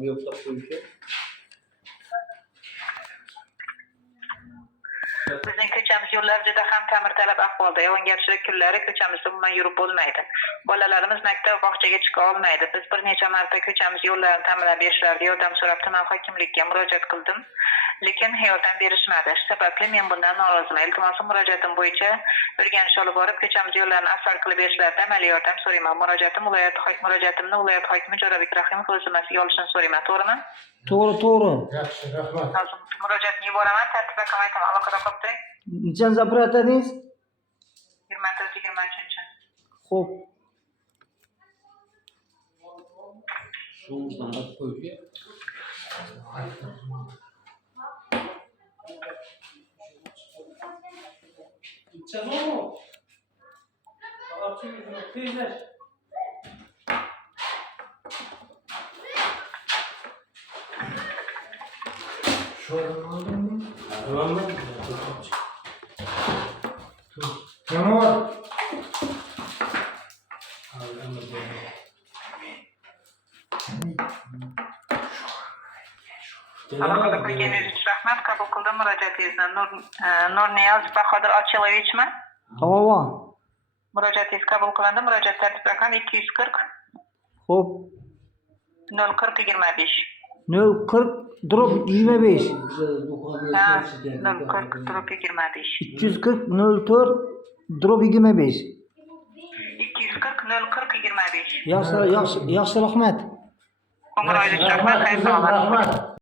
Yoksa koyuşu. Bizning ko'chamiz yo'llar juda ham ta'mirtalab ahvolda. Yog'ingarchilik kunlari ko'chamizda umuman yurib bo'lmaydi. Bolalarimiz maktab va bog'chaga chiqa olmaydi. Biz bir necha marta ko'chamiz yo'llarini ta'mirlab berishlariga yordam so'rab tuman hokimligiga murojaat qildim, lekin yordam berishmadi. Shu sababli men bundan noroziman. Iltimosim murojaatim bo'yicha o'rganish olib borib, ko'chamiz yo'llarini asfalt qilib berishlarida amaliy yordam so'rayman. Murojaatimni viloyat hokimi Jo'rabek Rahimov o'z zimmasiga olishini so'rayman. To'g'rimi? To'g'ri. Yaxshi, rahmat. Hozir murojaatni yuboraman. Tartibga qamaytam. Aloqada qolib turing. Nechanchi apparatadingiz? 23-23. Xo'p. Şundan da koyuşu. Gideceğiz oğlum. Dolapçı yüzüne teyze. Tamam mı? Canavar. Aloqada bo'lganingiz uchun rahmat. Qabul qildim murojaatingizni. Nurniyaz Bahodir Ochilovichmi? Ava. Murojaatingiz qabul qilindi. Murojaat tartib raqami 240 Xo'p. 04025. 040/25. Ha, 040/25. 240/04/25. 240 040 25. Yaxshi, rahmat. Qo'ng'iroq uchun rahmat. Xayr-salomat. Rahmat.